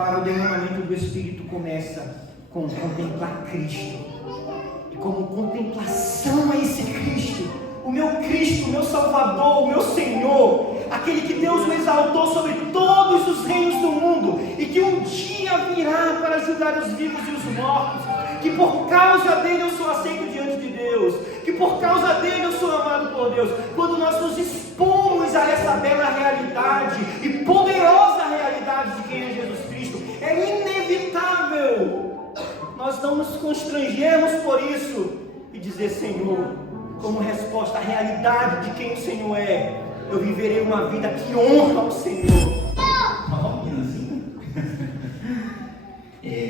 para o derramamento do Espírito começa com contemplar Cristo. E como contemplação a esse Cristo, o meu Salvador, o meu Senhor, aquele que Deus o exaltou sobre todos os reinos do mundo, e que um dia virá para julgar os vivos e os mortos, que por causa dele eu sou aceito diante de Deus, que por causa dele eu sou amado por Deus. Quando nós nos expomos a essa bela realidade e poderosa realidade de quem é Jesus Cristo, é inevitável nós não nos constrangermos por isso e dizer: Senhor, como resposta à realidade de quem o Senhor é, eu viverei uma vida que honra ao Senhor.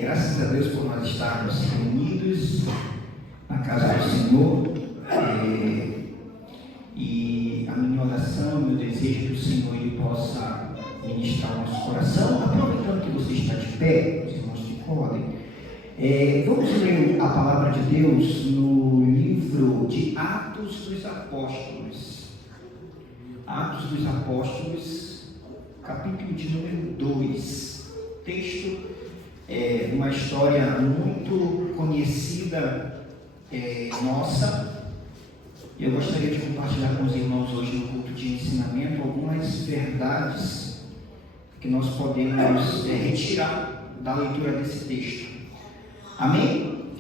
Graças a Deus por nós estarmos reunidos na casa do Senhor. E a minha oração, o meu desejo que o Senhor ele possa ministrar o nosso coração. Aproveitando que você está de pé, os irmãos que podem, vamos ler a palavra de Deus no livro de Atos dos Apóstolos. Atos dos Apóstolos, capítulo de número 2. Texto, uma história muito conhecida nossa. Eu gostaria de compartilhar com os irmãos hoje no culto de ensinamento algumas verdades que nós podemos retirar da leitura desse texto. Amém?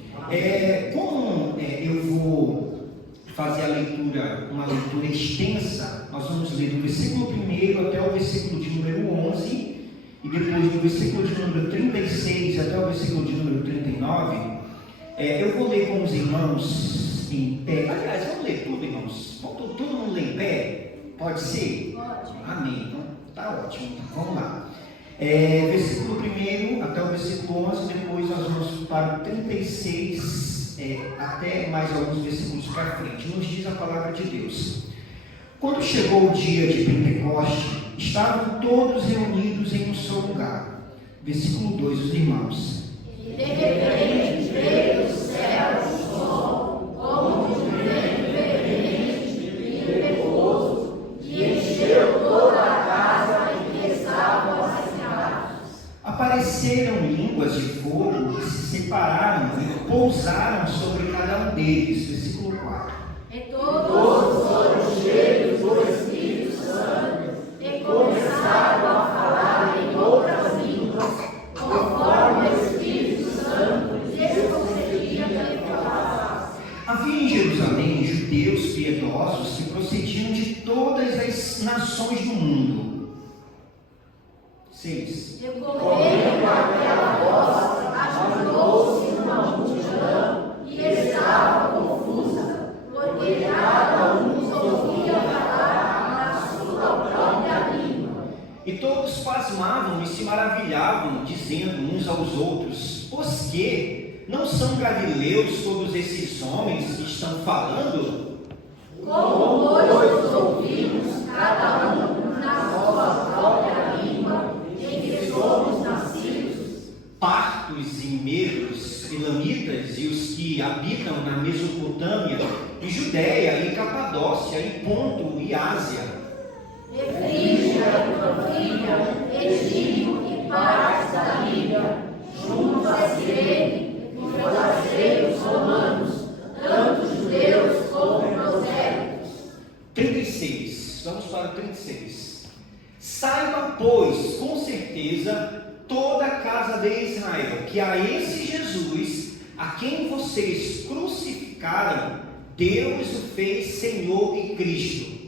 Como eu vou fazer a leitura, uma leitura extensa, nós vamos ler do versículo 1 até o versículo de número 11, e depois do versículo de número 36 até o versículo de número 39, eu vou ler com os irmãos em pé. Aliás, vamos ler tudo, irmãos? Vamos todo mundo ler em pé? Pode ser? Pode. Amém. Então, tá ótimo. Então, vamos lá. Versículo 1 até o versículo 11, depois nós vamos para o 36, até mais alguns versículos para frente. Nos diz a palavra de Deus: quando chegou o dia de Pentecoste, estavam todos reunidos em um só lugar. Versículo 2, os irmãos. E de repente veio do céu um som, como de um vento fervente e impetuoso, que encheu toda a casa em que estavam assentados. Apareceram línguas de fogo que se separaram e pousaram sobre cada um deles. Versículo 4. E todos foram cheios do Espírito Santo e começaram a falar em outras línguas, conforme o Espírito Santo lhes concedia que falassem. Havia em Jerusalém judeus piedosos que procediam de todas as nações do mundo. 6. E correndo aquela voz, ajuntou-se uma multidão e estava confusa, porque cada um ouvia falar na sua própria língua. E todos pasmavam e se maravilhavam, dizendo uns aos outros: pois que não são galileus todos esses homens que estão falando? Como nós os ouvimos, cada um na sua própria língua, em que somos nascidos. Partos e medos, elamitas e os que habitam na Mesopotâmia, e Judéia e Capadócia e Ponto e Ásia, E Frígia e Panfilha, Egito e partes da Líbia, junto a Cirene, e forasteiros romanos, tanto judeus como prosélitos. 36, vamos para o 36. Saiba, pois, com certeza, toda a casa de Israel, que a esse Jesus, a quem vocês crucificaram, Deus o fez Senhor e Cristo.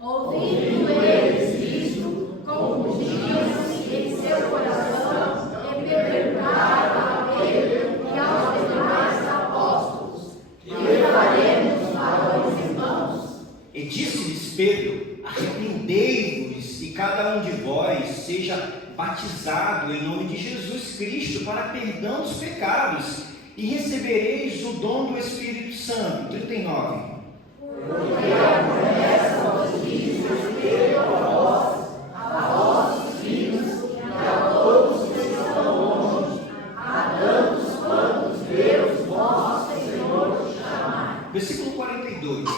Ouvindo eles isto, confundiam-se em seu coração e perguntaram a Pedro e aos demais apóstolos: que faremos para os irmãos? E disse-lhes Pedro: arrependei-vos e cada um de vós seja batizado em nome de Jesus Cristo para perdão dos pecados, e recebereis o dom do Espírito Santo. 39. Porque a promessa vos diz respeito a vossos filhos e a todos que estão longe, a tantos quantos Deus, vosso Senhor, chamar. Versículo 42.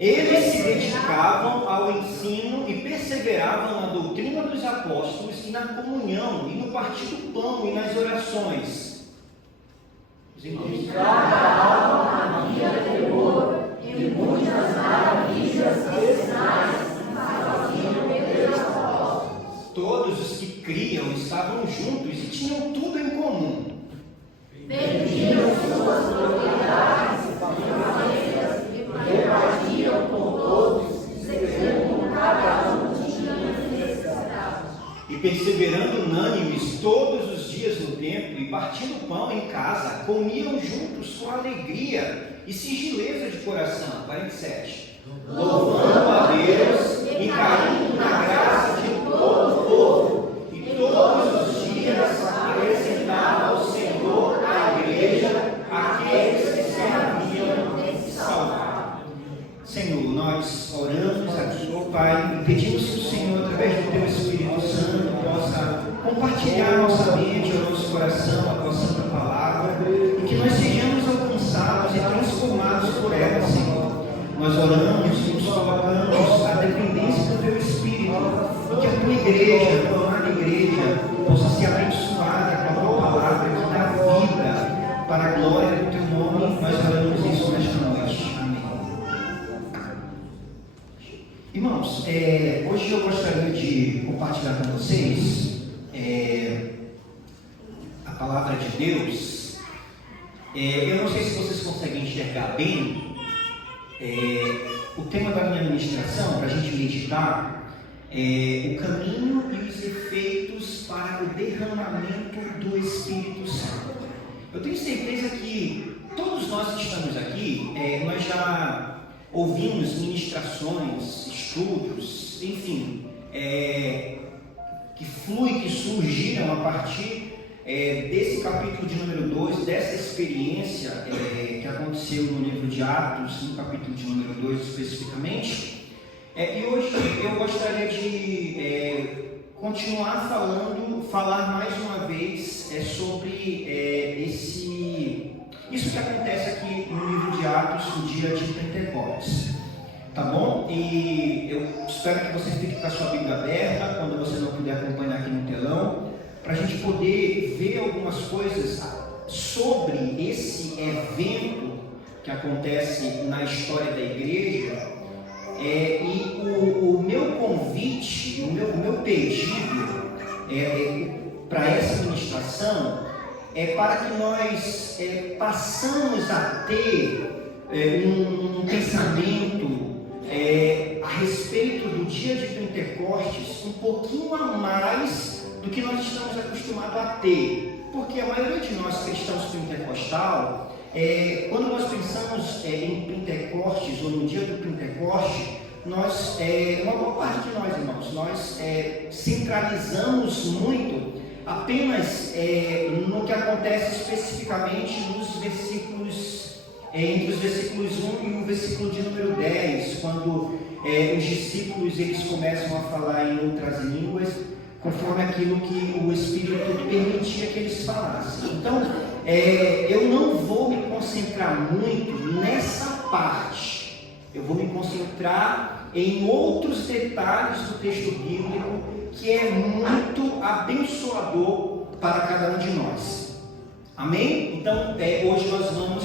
Eles se dedicavam ao ensino e perseveravam na doutrina dos apóstolos e na comunhão, e no partir do pão e nas orações. Os irmãos. Havia temor, e muitas maravilhas e sinais faziam pelos apóstolos. Todos os que criam estavam juntos e tinham tudo em comum. Vendiam suas propriedades e repartiam com todos, segundo cada um tinha necessidade. E perseverando unânimes todos os dias no templo e partindo pão em casa, comiam juntos com alegria e singeleza de coração. 47. Louvando a Deus e caindo na graça de todo o povo. E todos os dias acrescentava ao Senhor à igreja aqueles que se haviam de salvar. Senhor, nós oramos aqui, Pai, e pedimos que o Senhor, através do Teu Espírito Santo, possa compartilhar a nossa mente, o nosso coração, a Tua Santa Palavra, e que nós sejamos alcançados e transformados por ela, Senhor. Nós oramos e nos colocamos à dependência do Teu Espírito, e que a Tua igreja, a Tua amada igreja, possa ser abençoada com a Tua Palavra, que dá vida para a glória do Teu nome. Nós oramos isso nesta noite. Amém. Irmãos, hoje eu gostaria de compartilhar com vocês a palavra de Deus. Eu não sei se vocês conseguem enxergar bem o tema da minha ministração, para a gente meditar, o caminho e os efeitos para o derramamento do Espírito Santo. Eu tenho certeza que todos nós que estamos aqui, nós já ouvimos ministrações, estudos, enfim, que surgiram a partir desse capítulo de número 2, dessa experiência que aconteceu no livro de Atos, no capítulo de número 2 especificamente. E hoje eu gostaria de continuar falar mais uma vez sobre isso que acontece aqui no livro de Atos, no dia de Pentecostes. Tá bom? E eu espero que você fique com a sua Bíblia aberta, quando você não puder acompanhar aqui no telão, para a gente poder ver algumas coisas sobre esse evento que acontece na história da igreja. E o meu convite, o meu pedido para essa ministração para que nós passamos a ter um pensamento a respeito do dia de Pentecostes um pouquinho a mais do que nós estamos acostumados a ter, porque a maioria de nós cristãos pentecostal, quando nós pensamos em Pentecostes ou no dia do Pentecostes, uma boa parte de nós, irmãos, nós centralizamos muito apenas no que acontece especificamente nos versículos, entre os versículos 1 e o versículo de número 10, quando os discípulos eles começam a falar em outras línguas, conforme aquilo que o Espírito permitia que eles falassem. Então, eu não vou me concentrar muito nessa parte, eu vou me concentrar em outros detalhes do texto bíblico que é muito abençoador para cada um de nós. Amém? Então, hoje nós vamos...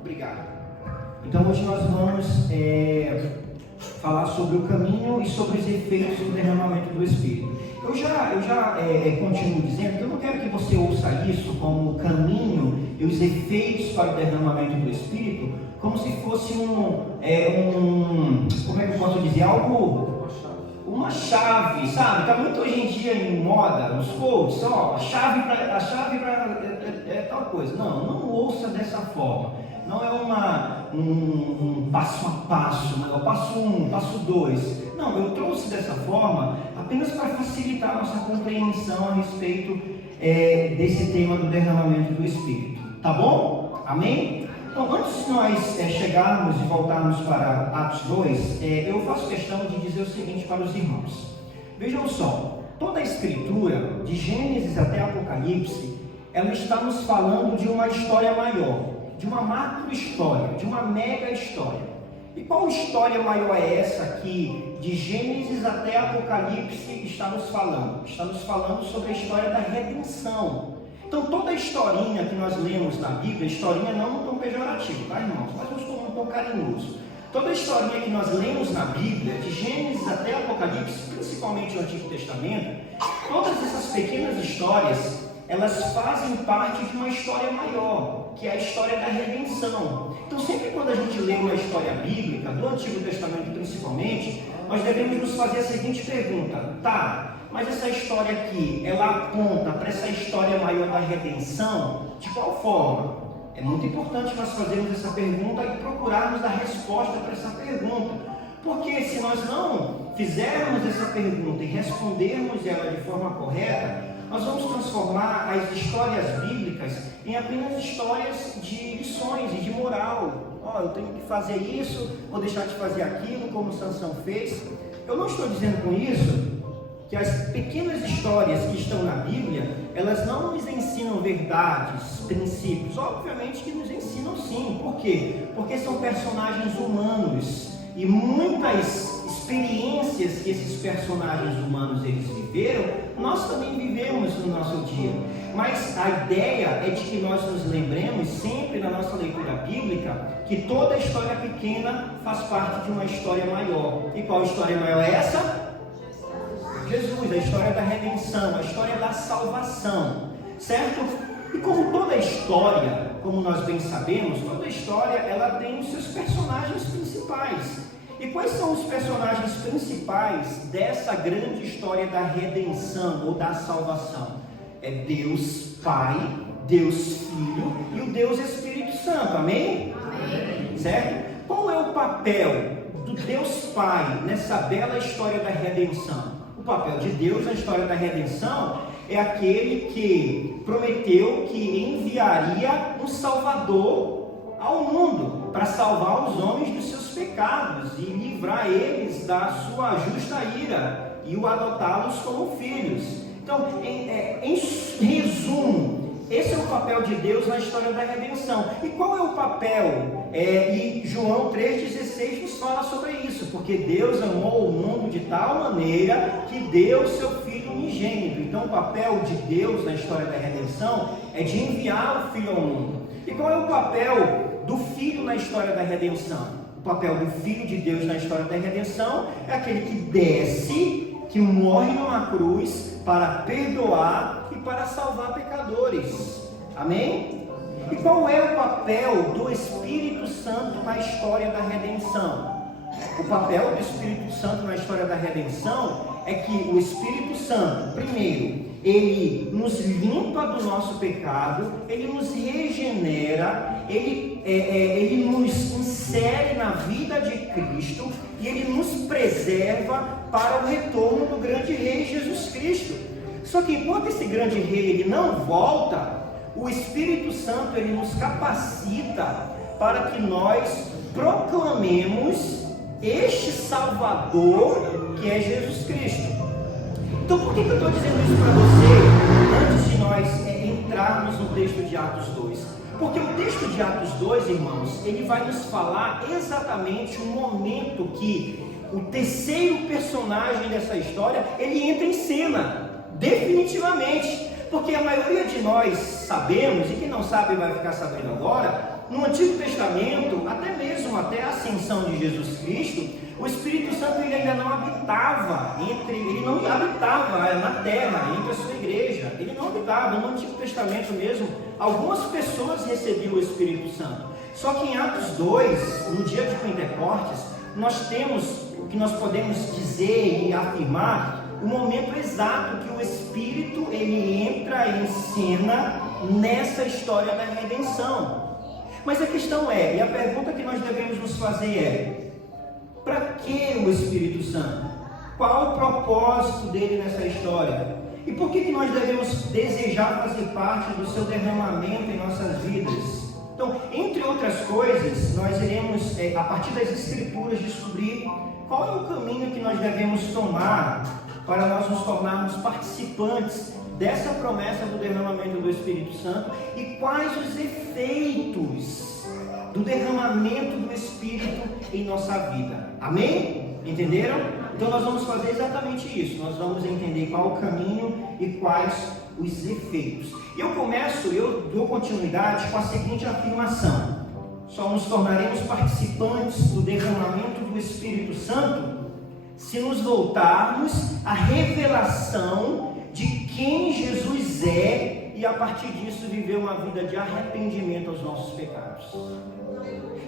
Obrigado. Então, hoje nós vamos falar sobre o caminho e sobre os efeitos do derramamento do Espírito. Eu já continuo dizendo que eu não quero que você ouça isso como o caminho e os efeitos para o derramamento do Espírito, como se fosse como é que eu posso dizer, uma chave, sabe? Está muito hoje em dia em moda, nos coaches, a chave para tal coisa. Não ouça dessa forma. Não é um passo a passo, não é o passo 1, passo 2. Não, eu trouxe dessa forma apenas para facilitar a nossa compreensão a respeito desse tema do derramamento do Espírito. Tá bom? Amém? Então, antes de nós chegarmos e voltarmos para Atos 2, eu faço questão de dizer o seguinte para os irmãos. Vejam só, toda a Escritura, de Gênesis até Apocalipse, ela está nos falando de uma história maior, de uma macro história, de uma mega história. E qual história maior é essa que de Gênesis até Apocalipse está nos falando? Está nos falando sobre a história da redenção. Então toda a historinha que nós lemos na Bíblia, historinha não tão pejorativa, tá, irmãos? Mas eu estou um pouco carinhoso. Toda a historinha que nós lemos na Bíblia, de Gênesis até Apocalipse, principalmente o Antigo Testamento, todas essas pequenas histórias, elas fazem parte de uma história maior, que é a história da redenção. Então sempre quando a gente lê uma história bíblica, do Antigo Testamento principalmente, nós devemos nos fazer a seguinte pergunta: tá, mas essa história aqui, ela aponta para essa história maior da redenção? De qual forma? É muito importante nós fazermos essa pergunta e procurarmos a resposta para essa pergunta. Porque se nós não fizermos essa pergunta e respondermos ela de forma correta, nós vamos transformar as histórias bíblicas em apenas histórias de lições e de moral. Eu tenho que fazer isso, vou deixar de fazer aquilo, como Sansão fez. Eu não estou dizendo com isso que as pequenas histórias que estão na Bíblia, elas não nos ensinam verdades, princípios. Obviamente que nos ensinam sim. Por quê? Porque são personagens humanos e muitas experiências que esses personagens humanos eles viveram, nós também vivemos no nosso dia. Mas a ideia é de que nós nos lembremos sempre na nossa leitura bíblica que toda história pequena faz parte de uma história maior. E qual história maior é essa? Jesus, a história da redenção, a história da salvação, certo? E como toda história, como nós bem sabemos, toda história ela tem os seus personagens principais. E quais são os personagens principais dessa grande história da redenção ou da salvação? É Deus Pai, Deus Filho e o Deus Espírito Santo, amém? Amém. Certo? Qual é o papel do Deus Pai nessa bela história da redenção? O papel de Deus na história da redenção é aquele que prometeu que enviaria um Salvador ao mundo para salvar os homens dos seus pecados e livrar eles da sua justa ira e o adotá-los como filhos. Então, em resumo, esse é o papel de Deus na história da redenção. E qual é o papel? E João 3,16 nos fala sobre isso, porque Deus amou o mundo de tal maneira que deu o seu Filho unigênito. Então o papel de Deus na história da redenção é de enviar o Filho ao mundo. E qual é o papel do Filho na história da redenção? O papel do Filho de Deus na história da redenção é aquele que desce, que morre numa cruz para perdoar e para salvar pecadores. Amém? E qual é o papel do Espírito Santo na história da redenção? O papel do Espírito Santo na história da redenção é que o Espírito Santo, primeiro, ele nos limpa do nosso pecado, ele nos regenera, ele nos insere na vida de Cristo e ele nos preserva para o retorno do grande Rei Jesus Cristo. Só que enquanto esse grande Rei ele não volta, o Espírito Santo ele nos capacita para que nós proclamemos este Salvador que é Jesus Cristo. Então por que eu estou dizendo isso para você antes de nós entrarmos no texto de Atos 2? Porque o texto de Atos 2, irmãos, ele vai nos falar exatamente o momento que o terceiro personagem dessa história, ele entra em cena, definitivamente. Porque a maioria de nós sabemos, e quem não sabe vai ficar sabendo agora, no Antigo Testamento, até mesmo até a ascensão de Jesus Cristo, o Espírito Santo ele ainda não habitava na terra, entre a sua igreja. Ele não habitava. No Antigo Testamento mesmo, algumas pessoas recebiam o Espírito Santo. Só que em Atos 2, no dia de Pentecostes, nós temos o que nós podemos dizer e afirmar o momento exato que o Espírito ele entra em cena nessa história da redenção. Mas a questão é, e a pergunta que nós devemos nos fazer é: para que o Espírito Santo? Qual o propósito dele nessa história? E por que nós devemos desejar fazer parte do seu derramamento em nossas vidas? Então, entre outras coisas, nós iremos, a partir das Escrituras, descobrir qual é o caminho que nós devemos tomar para nós nos tornarmos participantes dessa promessa do derramamento do Espírito Santo e quais os efeitos do derramamento do Espírito em nossa vida. Amém? Entenderam? Então nós vamos fazer exatamente isso. Nós vamos entender qual o caminho e quais os efeitos. Eu dou continuidade com a seguinte afirmação: só nos tornaremos participantes do derramamento do Espírito Santo se nos voltarmos à revelação de quem Jesus é e a partir disso viver uma vida de arrependimento aos nossos pecados.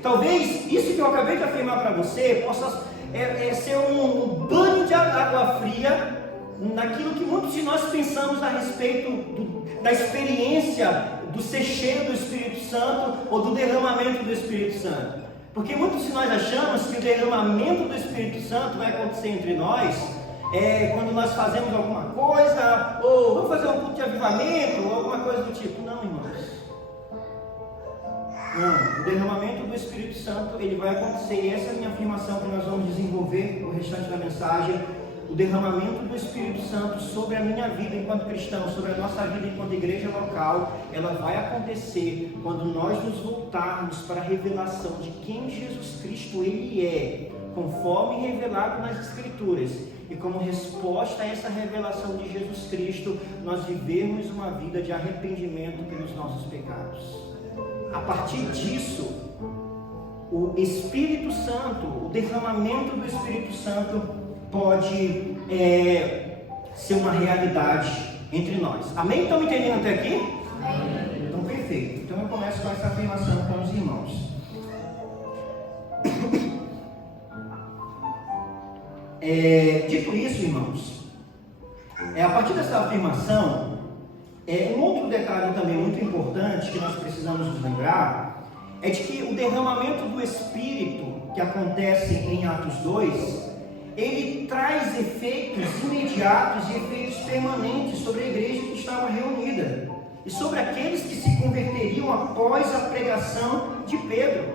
Talvez isso que eu acabei de afirmar para você possa ser um banho de água fria naquilo que muitos de nós pensamos a respeito da experiência do ser cheio do Espírito Santo ou do derramamento do Espírito Santo. Porque muitos de nós achamos que o derramamento do Espírito Santo vai acontecer entre nós quando nós fazemos alguma coisa, ou vamos fazer um culto de avivamento, ou alguma coisa do tipo. Não, irmãos. Não, o derramamento do Espírito Santo, ele vai acontecer, e essa é a minha afirmação que nós vamos desenvolver o restante da mensagem. O derramamento do Espírito Santo sobre a minha vida enquanto cristão, sobre a nossa vida enquanto igreja local, ela vai acontecer quando nós nos voltarmos para a revelação de quem Jesus Cristo ele é, conforme revelado nas Escrituras. E como resposta a essa revelação de Jesus Cristo, nós vivermos uma vida de arrependimento pelos nossos pecados. A partir disso, o Espírito Santo, o derramamento do Espírito Santo pode ser uma realidade entre nós. Amém? Estão me entendendo até aqui? Amém. Então, perfeito. Então eu começo com essa afirmação com os irmãos. Dito isso, irmãos, a partir dessa afirmação, um outro detalhe também muito importante que nós precisamos nos lembrar é de que o derramamento do Espírito que acontece em Atos 2, ele traz efeitos imediatos e efeitos permanentes sobre a igreja que estava reunida e sobre aqueles que se converteriam após a pregação de Pedro.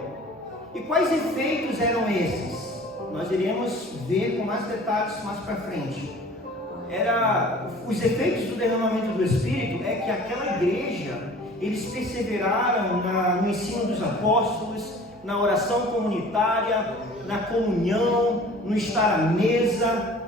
E quais efeitos eram esses? Nós iremos ver com mais detalhes mais para frente. Os efeitos do derramamento do Espírito é que aquela igreja, eles perseveraram no ensino dos apóstolos, na oração comunitária, na comunhão, no estar à mesa.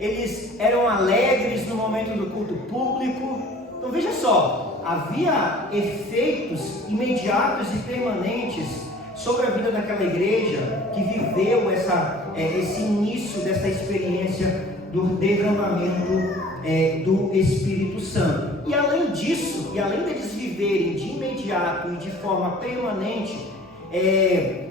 Eles eram alegres no momento do culto público. Então veja só, havia efeitos imediatos e permanentes sobre a vida daquela igreja que viveu esse início dessa experiência do derramamento do Espírito Santo. E além disso, e além deles viverem de imediato e de forma permanente,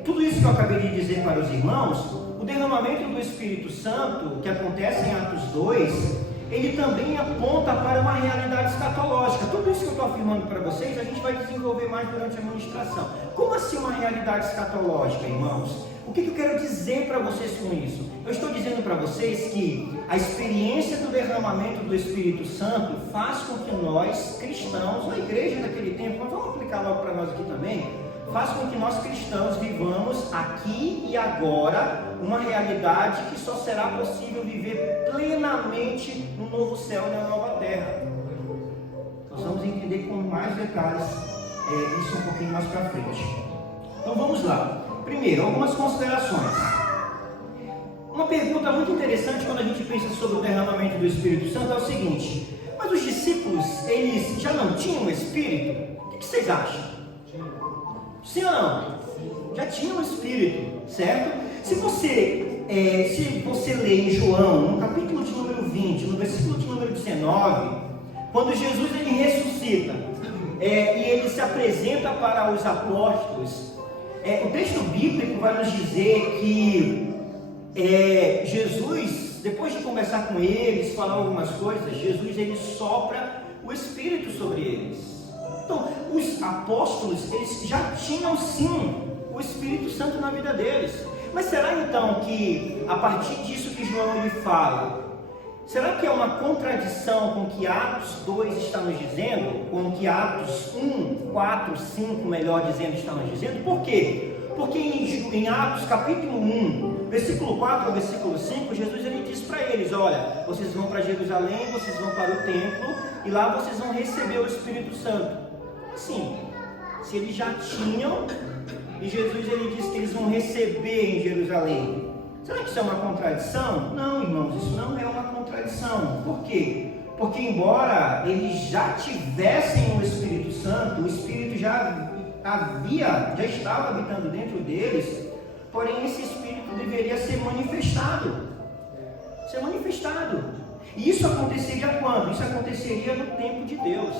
tudo isso que eu acabei de dizer para os irmãos, o derramamento do Espírito Santo, que acontece em Atos 2, ele também aponta para uma realidade escatológica. Tudo isso que eu estou afirmando para vocês, a gente vai desenvolver mais durante a ministração. Como assim uma realidade escatológica, irmãos? O que eu quero dizer para vocês com isso? Eu estou dizendo para vocês que a experiência do derramamento do Espírito Santo faz com que nós, cristãos, na igreja daquele tempo, mas vamos aplicar logo para nós aqui também, faz com que nós cristãos vivamos aqui e agora uma realidade que só será possível viver plenamente no novo céu e na nova terra. Nós vamos entender com mais detalhes isso um pouquinho mais para frente. Então vamos lá. Primeiro, algumas considerações. Uma pergunta muito interessante quando a gente pensa sobre o derramamento do Espírito Santo é o seguinte: mas os discípulos, eles já não tinham Espírito? O que vocês acham? Sim ou não? Já tinham Espírito, certo? Se você ler em João, no capítulo de número 20, no versículo de número 19, quando Jesus ele ressuscita e ele se apresenta para os apóstolos, o texto bíblico vai nos dizer que Jesus, depois de conversar com eles, falar algumas coisas, Jesus ele sopra o Espírito sobre eles. Então, os apóstolos, eles já tinham sim o Espírito Santo na vida deles. Mas será então que, a partir disso que João ele fala, será que é uma contradição com o que Atos 2 está nos dizendo? Com o que Atos 1, 4, 5, melhor dizendo, está nos dizendo? Por quê? Porque em Atos capítulo 1, versículo 4 ao versículo 5, Jesus ele diz para eles: olha, vocês vão para Jerusalém, vocês vão para o templo, e lá vocês vão receber o Espírito Santo. Assim, se eles já tinham e Jesus ele diz que eles vão receber em Jerusalém. Será que isso é uma contradição? Não, irmãos, isso não é uma contradição. Por quê? Porque embora eles já tivessem o Espírito Santo, o Espírito já estava habitando dentro deles, porém esse Espírito deveria ser manifestado. E isso aconteceria quando? Isso aconteceria no tempo de Deus.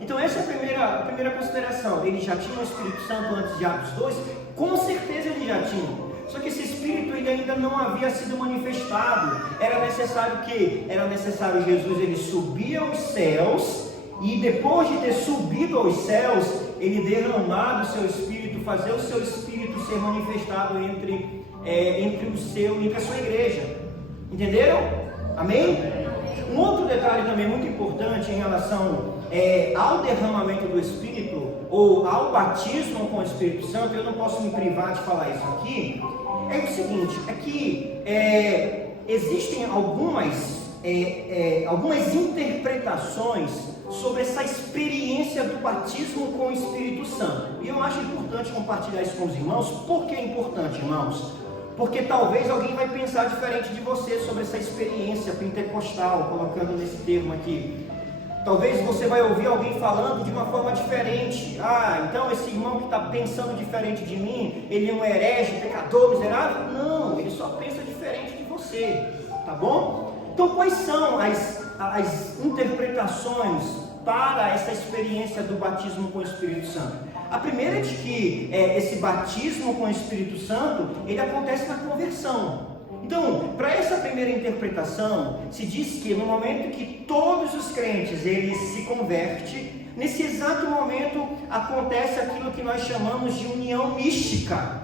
Então essa é a primeira consideração. Eles já tinham o Espírito Santo antes de Atos 2? Com certeza eles já tinham. Só que esse Espírito ele ainda não havia sido manifestado. Era necessário Jesus ele subir aos céus, e depois de ter subido aos céus, ele derramar do seu Espírito, fazer o seu Espírito ser manifestado entre a sua igreja. Entenderam? Amém? Um outro detalhe também muito importante em relação ao derramamento do Espírito, ou ao batismo com o Espírito Santo, eu não posso me privar de falar isso aqui, é o seguinte, é que existem algumas interpretações sobre essa experiência do batismo com o Espírito Santo, e eu acho importante compartilhar isso com os irmãos. Por que é importante, irmãos? Porque talvez alguém vai pensar diferente de você sobre essa experiência pentecostal, colocando nesse termo aqui. Talvez você vai ouvir alguém falando de uma forma diferente. Então esse irmão que está pensando diferente de mim, ele é um herege, pecador, miserável? Não, ele só pensa diferente de você, tá bom? Então quais são as interpretações para essa experiência do batismo com o Espírito Santo? A primeira é de que esse batismo com o Espírito Santo, ele acontece na conversão. Então, para essa primeira interpretação, se diz que no momento que todos os crentes eles se convertem, nesse exato momento acontece aquilo que nós chamamos de união mística.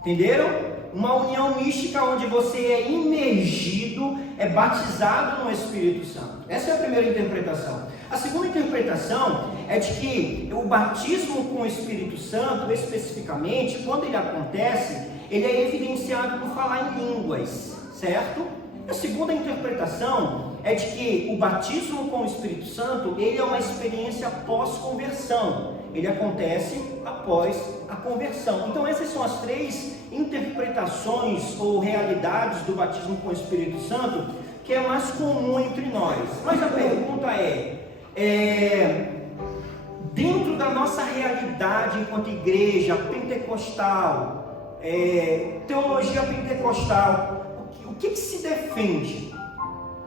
Entenderam? Uma união mística onde você é imergido, é batizado no Espírito Santo. Essa é a primeira interpretação. A segunda interpretação é de que o batismo com o Espírito Santo, especificamente, quando ele acontece, ele é evidenciado por falar em línguas, certo? A segunda interpretação é de que o batismo com o Espírito Santo, ele é uma experiência pós-conversão. Ele acontece após a conversão. Então essas são as três interpretações ou realidades do batismo com o Espírito Santo que é mais comum entre nós. Mas a pergunta dentro da nossa realidade enquanto igreja pentecostal, teologia pentecostal, o que se defende?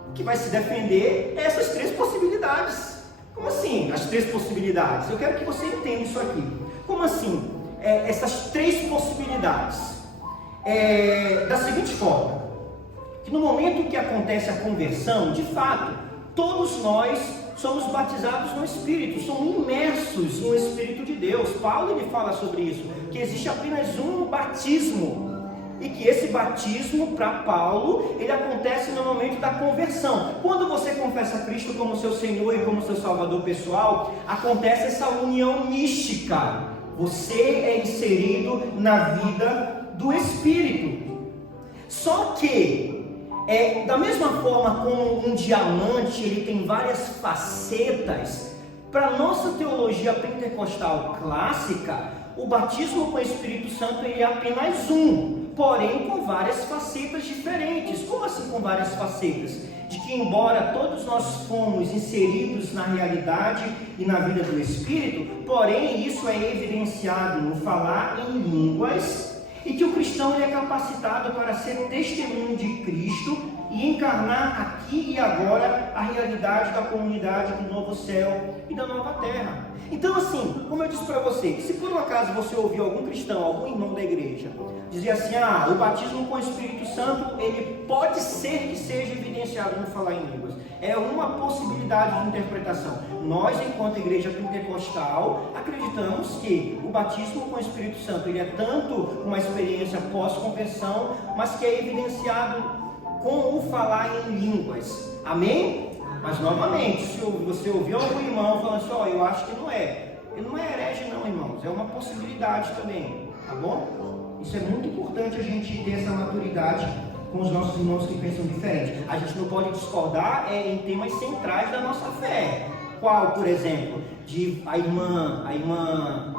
O que vai se defender é essas três possibilidades. Como assim, as três possibilidades? Eu quero que você entenda isso aqui. Como assim, essas três possibilidades? Da seguinte forma, que no momento que acontece a conversão, de fato, todos nós somos batizados no Espírito, somos imersos no Espírito de Deus. Paulo ele fala sobre isso, que existe apenas um batismo, e que esse batismo, para Paulo, ele acontece no momento da conversão. Quando você confessa Cristo como seu Senhor e como seu Salvador pessoal, acontece essa união mística. Você é inserido na vida do Espírito. Só que, da mesma forma como um diamante ele tem várias facetas, para a nossa teologia pentecostal clássica, o batismo com o Espírito Santo ele é apenas um, porém com várias facetas diferentes. Como assim com várias facetas? De que embora todos nós fomos inseridos na realidade e na vida do Espírito, porém isso é evidenciado no falar em línguas, e que o cristão ele é capacitado para ser testemunho de Cristo e encarnar aqui e agora a realidade da comunidade do novo céu e da nova terra. Então assim, como eu disse para você, se por um acaso você ouvir algum cristão, algum irmão da igreja, dizer assim, o batismo com o Espírito Santo, ele pode ser que seja evidenciado no falar em línguas. É uma possibilidade de interpretação. Nós, enquanto igreja pentecostal, acreditamos que o batismo com o Espírito Santo, ele é tanto uma experiência pós-conversão, mas que é evidenciado com o falar em línguas. Amém? Mas novamente, se você ouvir algum irmão falando assim, eu acho que não é. Ele não é herege não, irmãos. É uma possibilidade também. Tá bom? Isso é muito importante a gente ter essa maturidade com os nossos irmãos que pensam diferente. A gente não pode discordar em temas centrais da nossa fé. Qual, por exemplo? A irmã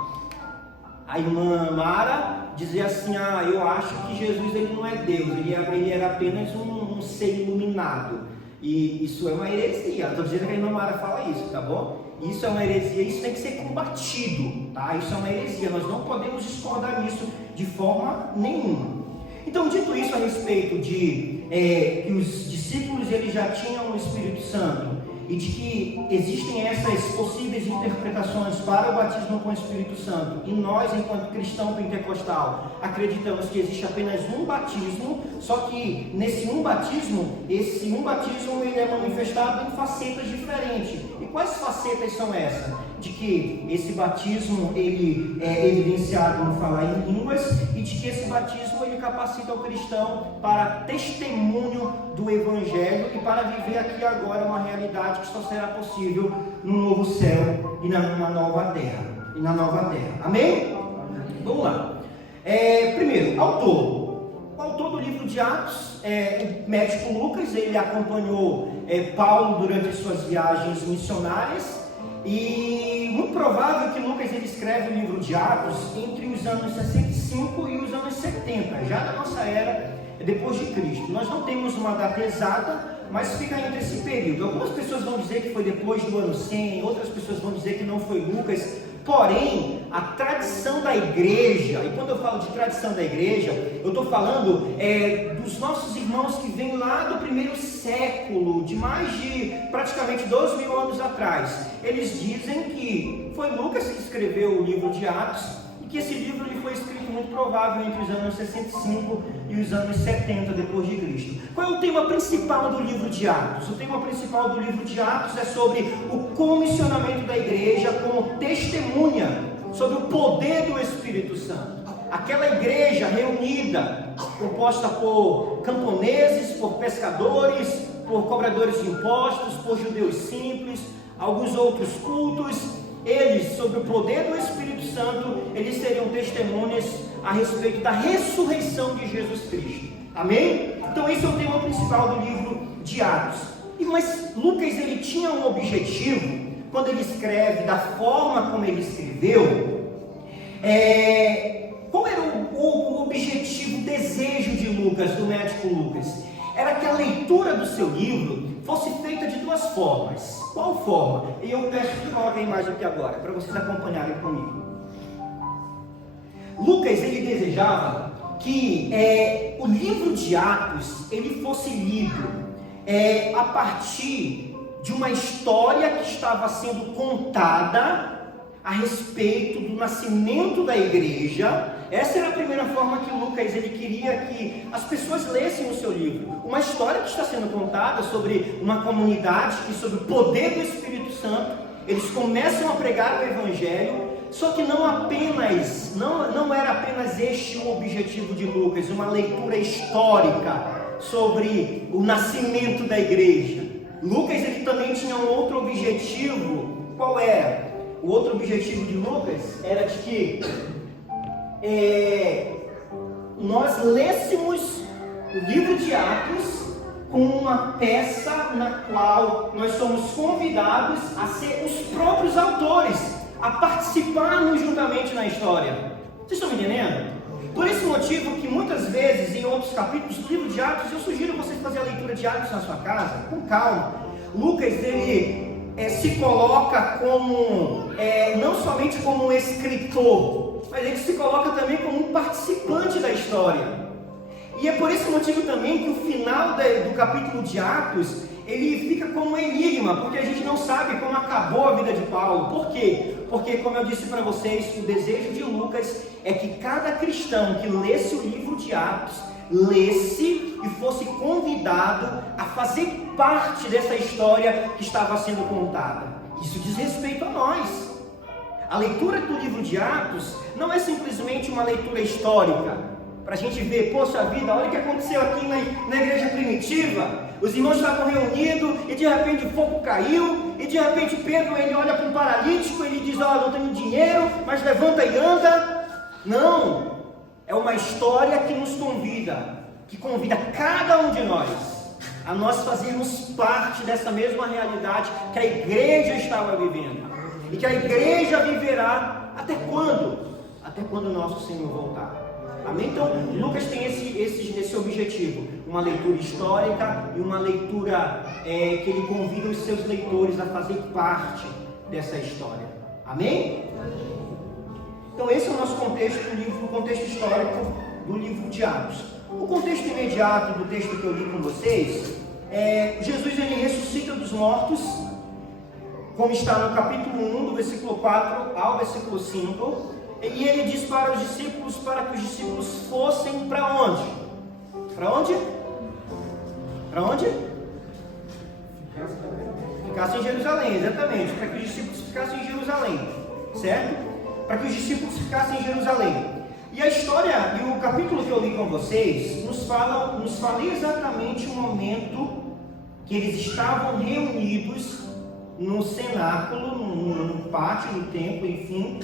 a irmã Mara dizer assim: eu acho que Jesus ele não é Deus, ele era apenas um ser iluminado. E isso é uma heresia. Estou dizendo que a irmã Mara fala isso, tá bom? Isso é uma heresia, isso tem que ser combatido, tá? Isso é uma heresia, nós não podemos discordar nisso de forma nenhuma. Então, dito isso a respeito de que os discípulos eles já tinham o Espírito Santo e de que existem essas possíveis interpretações para o batismo com o Espírito Santo, e nós, enquanto cristão pentecostal, acreditamos que existe apenas um batismo, só que nesse um batismo, esse um batismo ele é manifestado em facetas diferentes. E quais facetas são essas? De que esse batismo ele é evidenciado no falar em línguas, e de que esse batismo ele capacita o cristão para testemunho do Evangelho e para viver aqui e agora uma realidade que só será possível no novo céu e numa nova terra. Amém? Vamos lá. Primeiro, autor. O autor do livro de Atos é o médico Lucas. Ele acompanhou Paulo durante as suas viagens missionárias. E muito provável que Lucas ele escreve o livro de Atos entre os anos 65 e os anos 70, já da nossa era, depois de Cristo. Nós não temos uma data exata, mas fica entre esse período. Algumas pessoas vão dizer que foi depois do ano 100, outras pessoas vão dizer que não foi Lucas. Porém, a tradição da igreja, e quando eu falo de tradição da igreja, eu estou falando dos nossos irmãos que vêm lá do primeiro século, de mais de praticamente 2.000 anos atrás. Eles dizem que foi Lucas que escreveu o livro de Atos, e que esse livro ele foi escrito muito provável entre os anos 65 e os anos 70 depois de Cristo. Qual é o tema principal do livro de Atos? O tema principal do livro de Atos é sobre o comissionamento da igreja como testemunha sobre o poder do Espírito Santo. Aquela igreja reunida, composta por camponeses, por pescadores, por cobradores de impostos, por judeus simples, alguns outros cultos, eles, sobre o poder do Espírito Santo, eles seriam testemunhas a respeito da ressurreição de Jesus Cristo. Amém? Então esse é o tema principal do livro de Atos. Mas Lucas ele tinha um objetivo, quando ele escreve da forma como ele escreveu. Qual era o objetivo, o desejo de Lucas, do médico Lucas? Era que a leitura do seu livro fosse feita de duas formas. Qual forma? E eu peço que coloquem a imagem aqui agora, para vocês acompanharem comigo. Lucas, ele desejava que o livro de Atos, ele fosse lido a partir de uma história que estava sendo contada a respeito do nascimento da igreja. Essa era a primeira forma que Lucas ele queria que as pessoas lessem o seu livro. Uma história que está sendo contada sobre uma comunidade e sobre o poder do Espírito Santo. Eles começam a pregar o Evangelho, só que não era apenas este o objetivo de Lucas, uma leitura histórica sobre o nascimento da igreja. Lucas ele também tinha um outro objetivo. Qual era? O outro objetivo de Lucas era de que nós lêssemos o livro de Atos como uma peça na qual nós somos convidados a ser os próprios autores, a participarmos juntamente na história. Vocês estão me entendendo? Por esse motivo que muitas vezes em outros capítulos do livro de Atos, eu sugiro vocês fazerem a leitura de Atos na sua casa, com calma. Lucas ele se coloca como, não somente como um escritor, mas ele se coloca também como um participante da história. E é por esse motivo também que o final do capítulo de Atos, ele fica como um enigma, porque a gente não sabe como acabou a vida de Paulo. Por quê? Porque, como eu disse para vocês, o desejo de Lucas é que cada cristão que lesse o livro de Atos, lesse e fosse convidado a fazer parte dessa história que estava sendo contada. Isso diz respeito a nós. A leitura do livro de Atos não é simplesmente uma leitura histórica, para a gente ver, poxa vida, olha o que aconteceu aqui na igreja primitiva. Os irmãos estavam reunidos e de repente o fogo caiu, e de repente Pedro ele olha para um paralítico e ele diz: não tenho dinheiro, mas levanta e anda. Não, é uma história que nos convida, que convida cada um de nós a nós fazermos parte dessa mesma realidade que a igreja estava vivendo, e que a igreja viverá até quando? até quando o nosso Senhor voltar. Amém? Então, Lucas tem esse objetivo, uma leitura histórica e uma leitura que ele convida os seus leitores a fazer parte dessa história. Amém? Então, esse é o nosso contexto do livro, o contexto histórico do livro de Atos. O contexto imediato do texto que eu li com vocês é Jesus ele ressuscita dos mortos, como está no capítulo 1, do versículo 4 ao versículo 5. E ele diz para os discípulos, para que os discípulos fossem para onde? Para onde? Para onde? Ficassem em Jerusalém, exatamente. Para que os discípulos ficassem em Jerusalém, certo? Para que os discípulos ficassem em Jerusalém. E a história, e o capítulo que eu li com vocês, nos fala exatamente o momento que eles estavam reunidos no cenáculo, no pátio, no templo, enfim.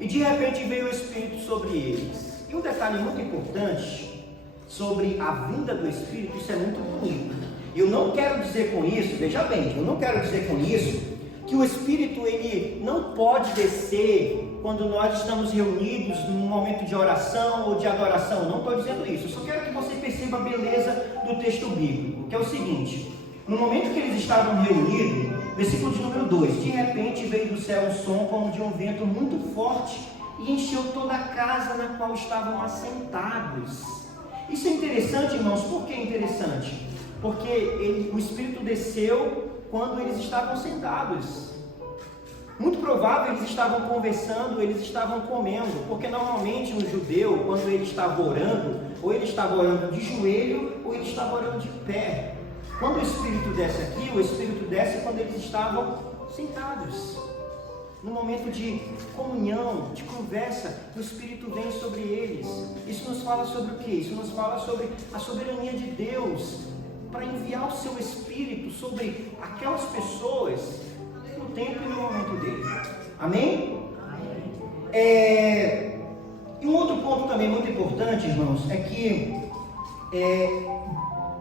E de repente veio o Espírito sobre eles. E um detalhe muito importante sobre a vinda do Espírito, isso é muito bonito. Eu não quero dizer com isso, veja bem, eu não quero dizer com isso que o Espírito ele não pode descer quando nós estamos reunidos num momento de oração ou de adoração. Não estou dizendo isso, eu só quero que você perceba a beleza do texto bíblico, que é o seguinte: no momento que eles estavam reunidos, versículo de número 2, de repente veio do céu um som como de um vento muito forte e encheu toda a casa na qual estavam assentados. Isso é interessante, irmãos. Por que é interessante? Porque o Espírito desceu quando eles estavam sentados. Muito provável eles estavam conversando, eles estavam comendo, porque normalmente um judeu, quando ele estava orando, ou ele estava orando de joelho, ou ele estava orando de pé. Quando o Espírito desce aqui, o Espírito desce quando eles estavam sentados. No momento de comunhão, de conversa, o Espírito vem sobre eles. Isso nos fala sobre o quê? Isso nos fala sobre a soberania de Deus para enviar o seu Espírito sobre aquelas pessoas no tempo e no momento dele. Amém? E um outro ponto também muito importante, irmãos, é que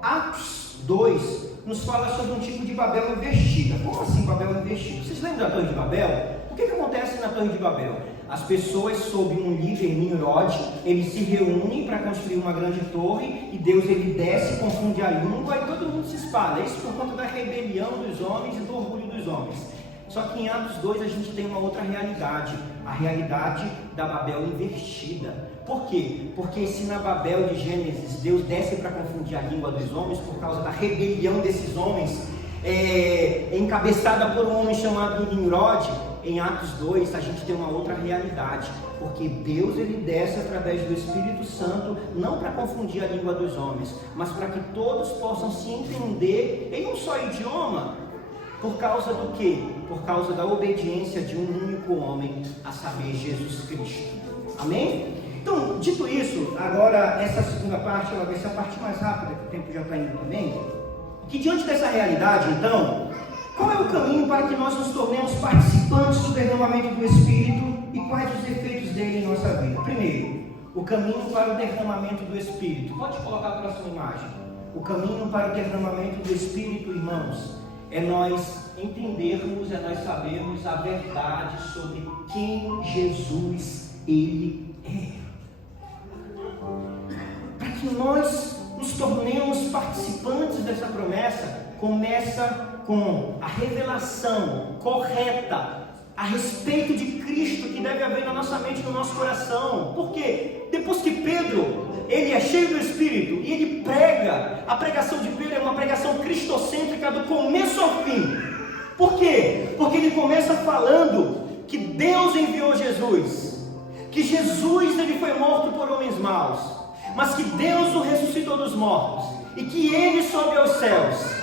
Atos 2 nos fala sobre um tipo de Babel invertida. Como assim Babel invertida? Vocês lembram da Torre de Babel? O que acontece na Torre de Babel? As pessoas, sob um líder, Nimrod, eles se reúnem para construir uma grande torre e Deus ele desce, confunde a língua e todo mundo se espalha. Isso por conta da rebelião dos homens e do orgulho dos homens. Só que em Atos 2 a gente tem uma outra realidade, a realidade da Babel invertida. Por quê? Porque se na Babel de Gênesis Deus desce para confundir a língua dos homens por causa da rebelião desses homens, encabeçada por um homem chamado Nimrod, em Atos 2 a gente tem uma outra realidade, porque Deus ele desce através do Espírito Santo, não para confundir a língua dos homens, mas para que todos possam se entender em um só idioma. Por causa do quê? Por causa da obediência de um único homem, a saber, Jesus Cristo. Amém? Então, dito isso, agora essa segunda parte, ela vai ser a parte mais rápida, que o tempo já está indo também. Que diante dessa realidade, então, qual é o caminho para que nós nos tornemos participantes do derramamento do Espírito e quais os efeitos dele em nossa vida? Primeiro, o caminho para o derramamento do Espírito. Pode colocar a próxima imagem. O caminho para o derramamento do Espírito, irmãos, é nós entendermos, é nós sabermos a verdade sobre quem Jesus ele é. Para que nós nos tornemos participantes dessa promessa, começa com a revelação correta a respeito de Cristo que deve haver na nossa mente, no nosso coração. Por quê? Depois que Pedro, ele é cheio do Espírito e ele prega, a pregação de Pedro é uma pregação cristocêntrica do começo ao fim. Por quê? Porque ele começa falando que Deus enviou Jesus, que Jesus ele foi morto por homens maus, mas que Deus o ressuscitou dos mortos e que ele sobe aos céus.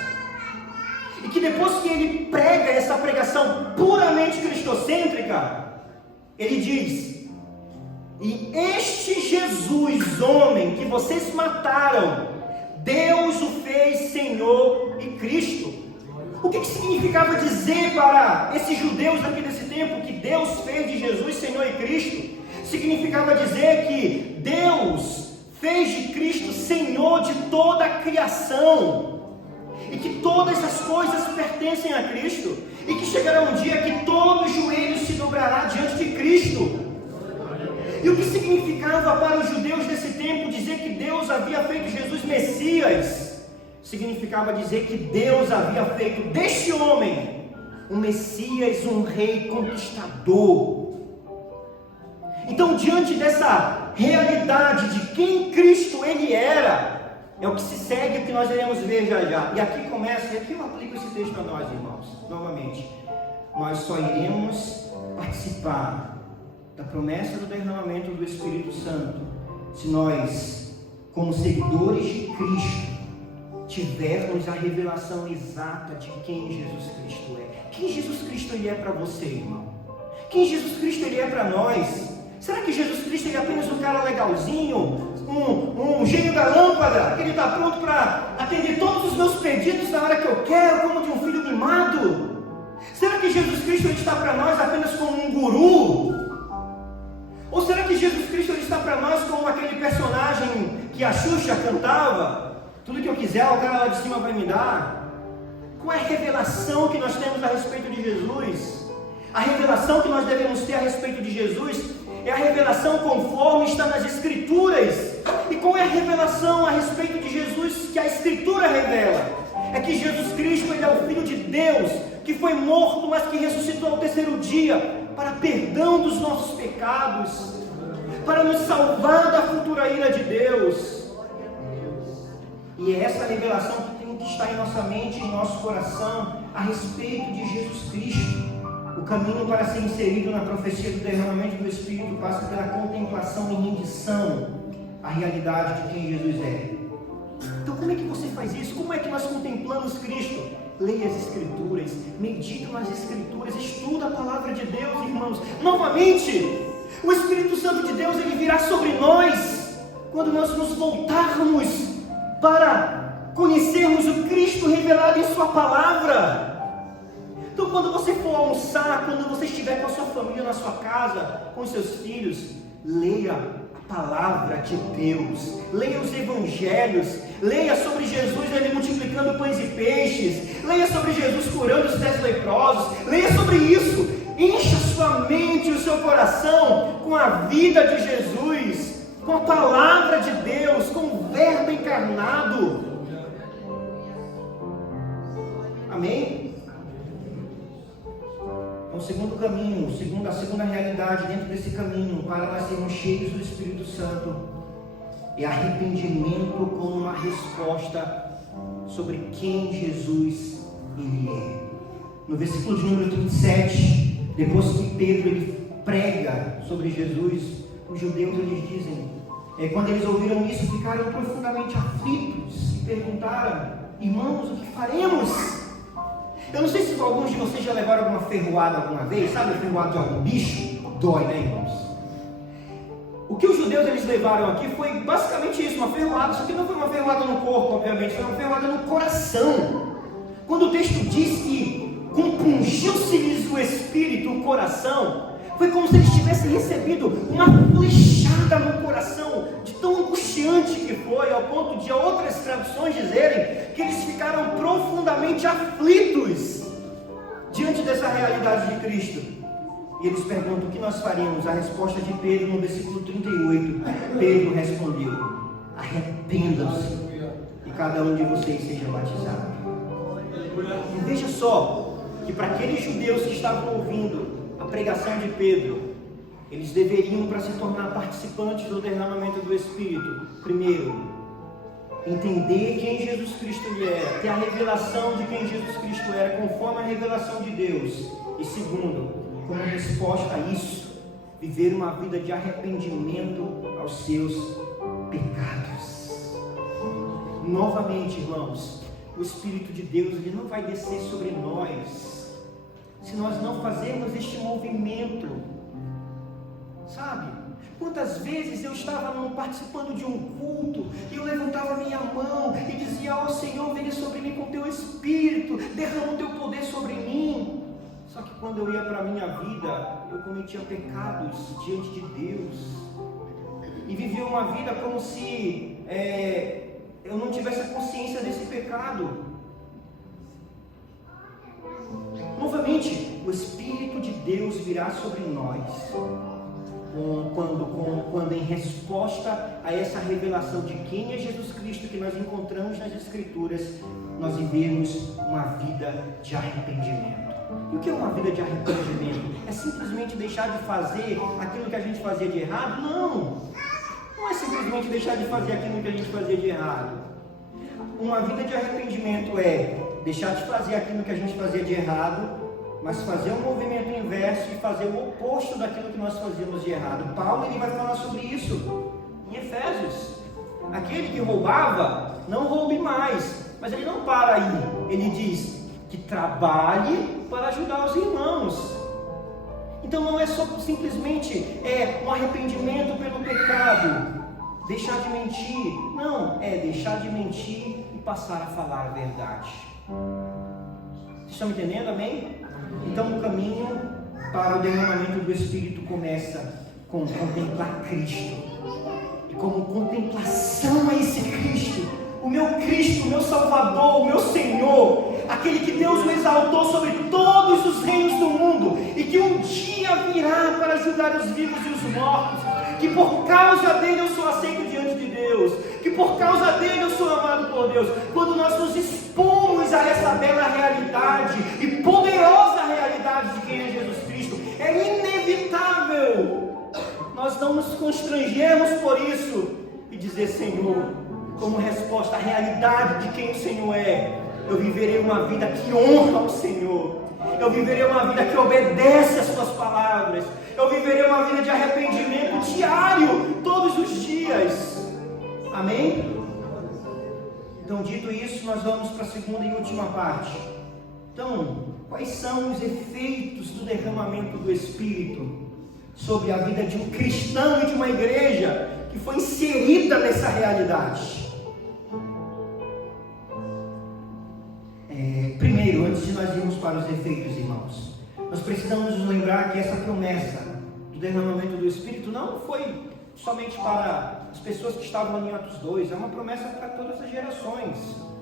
E que depois que ele prega essa pregação puramente cristocêntrica, ele diz: e este Jesus, homem, que vocês mataram, Deus o fez Senhor e Cristo. O que significava dizer para esses judeus aqui desse tempo que Deus fez de Jesus Senhor e Cristo? Significava dizer que Deus fez de Cristo Senhor de toda a criação, e que todas as coisas pertencem a Cristo, e que chegará um dia que todo joelho se dobrará diante de Cristo, E o que significava para os judeus desse tempo dizer que Deus havia feito Jesus Messias? Significava dizer que Deus havia feito deste homem um Messias, um rei conquistador. Então, diante dessa realidade de quem Cristo ele era, é o que se segue, o que nós iremos ver já já. E aqui começa, e aqui eu aplico esse texto a nós, irmãos, novamente. Nós só iremos participar da promessa do derramamento do Espírito Santo se nós, como seguidores de Cristo, tivermos a revelação exata de quem Jesus Cristo é. Quem Jesus Cristo ele é para você, irmão? Quem Jesus Cristo ele é para nós? Será que Jesus Cristo ele é apenas um cara legalzinho, um gênio da lâmpada, que ele está pronto para atender todos os meus pedidos na hora que eu quero, como de um filho mimado? Será que Jesus Cristo ele está para nós apenas como um guru? Ou será que Jesus Cristo ele está para nós como aquele personagem que a Xuxa cantava? Tudo que eu quiser, o cara lá de cima vai me dar. Qual é a revelação que nós temos a respeito de Jesus? A revelação que nós devemos ter a respeito de Jesus é a revelação conforme está nas Escrituras. E qual é a revelação a respeito de Jesus que a Escritura revela? É que Jesus Cristo ele é o Filho de Deus, que foi morto, mas que ressuscitou ao terceiro dia, para perdão dos nossos pecados, para nos salvar da futura ira de Deus. E é essa revelação que tem que estar em nossa mente, em nosso coração, a respeito de Jesus Cristo. O caminho para ser inserido na profecia do derramamento do Espírito passa pela contemplação e rendição à realidade de quem Jesus é. Então como é que você faz isso? Como é que nós contemplamos Cristo? Leia as Escrituras, medita nas Escrituras, estuda a palavra de Deus, irmãos. Novamente, o Espírito Santo de Deus ele virá sobre nós quando nós nos voltarmos para conhecermos o Cristo revelado em sua palavra. Então quando você for almoçar, quando você estiver com a sua família na sua casa, com os seus filhos, leia a palavra de Deus, leia os evangelhos, leia sobre Jesus ele multiplicando pães e peixes, leia sobre Jesus curando os 10 leprosos, leia sobre isso, encha sua mente e o seu coração com a vida de Jesus, com a palavra de Deus, com o verbo encarnado. Amém? O segundo caminho, a segunda realidade dentro desse caminho para nós sermos cheios do Espírito Santo é arrependimento como uma resposta sobre quem Jesus ele é. No versículo de número 37, depois que Pedro ele prega sobre Jesus, os judeus eles dizem, quando eles ouviram isso, ficaram profundamente aflitos e perguntaram, irmãos, o que faremos? Eu não sei se alguns de vocês já levaram alguma ferroada alguma vez, sabe a ferroada de algum bicho? Dói, né, irmãos? O que os judeus eles levaram aqui foi basicamente isso, uma ferroada, só que não foi uma ferroada no corpo, obviamente, foi uma ferroada no coração. Quando o texto diz que compungiu-se-lhes o espírito, o coração, foi como se eles tivessem recebido uma flechada no coração, de tão angustiante que foi, ao ponto de outras traduções dizerem que eles ficaram profundamente aflitos diante dessa realidade de Cristo. E eles perguntam o que nós faríamos. A resposta de Pedro no versículo 38, Pedro respondeu, arrependam-se e cada um de vocês seja batizado. E veja só, que para aqueles judeus que estavam ouvindo a pregação de Pedro, eles deveriam, para se tornar participantes do derramamento do Espírito, primeiro, entender quem Jesus Cristo era, ter a revelação de quem Jesus Cristo era, conforme a revelação de Deus, e segundo, como resposta a isso, viver uma vida de arrependimento aos seus pecados. Novamente, irmãos, o Espírito de Deus ele não vai descer sobre nós se nós não fazermos este movimento, sabe? Quantas vezes eu estava participando de um culto e eu levantava a minha mão e dizia, ó Senhor, venha sobre mim com teu Espírito, derrama o teu poder sobre mim. Só que quando eu ia para a minha vida, eu cometia pecados diante de Deus e vivia uma vida como se eu não tivesse a consciência desse pecado. Novamente, o Espírito de Deus virá sobre nós quando em resposta a essa revelação de quem é Jesus Cristo que nós encontramos nas Escrituras, nós vivemos uma vida de arrependimento. E o que é uma vida de arrependimento? É simplesmente deixar de fazer aquilo que a gente fazia de errado? Não é simplesmente deixar de fazer aquilo que a gente fazia de errado. Uma vida de arrependimento é deixar de fazer aquilo que a gente fazia de errado, mas fazer um movimento inverso e fazer o oposto daquilo que nós fazíamos de errado. Paulo ele vai falar sobre isso em Efésios. Aquele que roubava, não roube mais. Mas ele não para aí. Ele diz que trabalhe para ajudar os irmãos. Então não é só simplesmente um arrependimento pelo pecado, deixar de mentir. Não, é deixar de mentir e passar a falar a verdade. Vocês estão me entendendo, amém? Então o caminho para o derramamento do Espírito começa com contemplar Cristo. E como contemplação a esse Cristo, o meu Salvador, o meu Senhor, aquele que Deus o exaltou sobre todos os reinos do mundo e que um dia virá para julgar os vivos e os mortos, que por causa dele eu sou aceito diante de Deus, que por causa dele eu sou amado por Deus. Quando nós nos expomos a essa bela realidade e poderosa realidade de quem é Jesus Cristo, é inevitável nós não nos constrangermos por isso e dizer: Senhor, como resposta à realidade de quem o Senhor é, eu viverei uma vida que honra o Senhor, eu viverei uma vida que obedece às suas palavras, eu viverei uma vida de arrependimento diário, todos os dias. Amém? Então, dito isso, nós vamos para a segunda e última parte. Então, quais são os efeitos do derramamento do Espírito sobre a vida de um cristão e de uma igreja que foi inserida nessa realidade? Primeiro, antes de nós irmos para os efeitos, irmãos, nós precisamos nos lembrar que essa promessa do derramamento do Espírito não foi somente para as pessoas que estavam ali em Atos 2, é uma promessa para todas as gerações,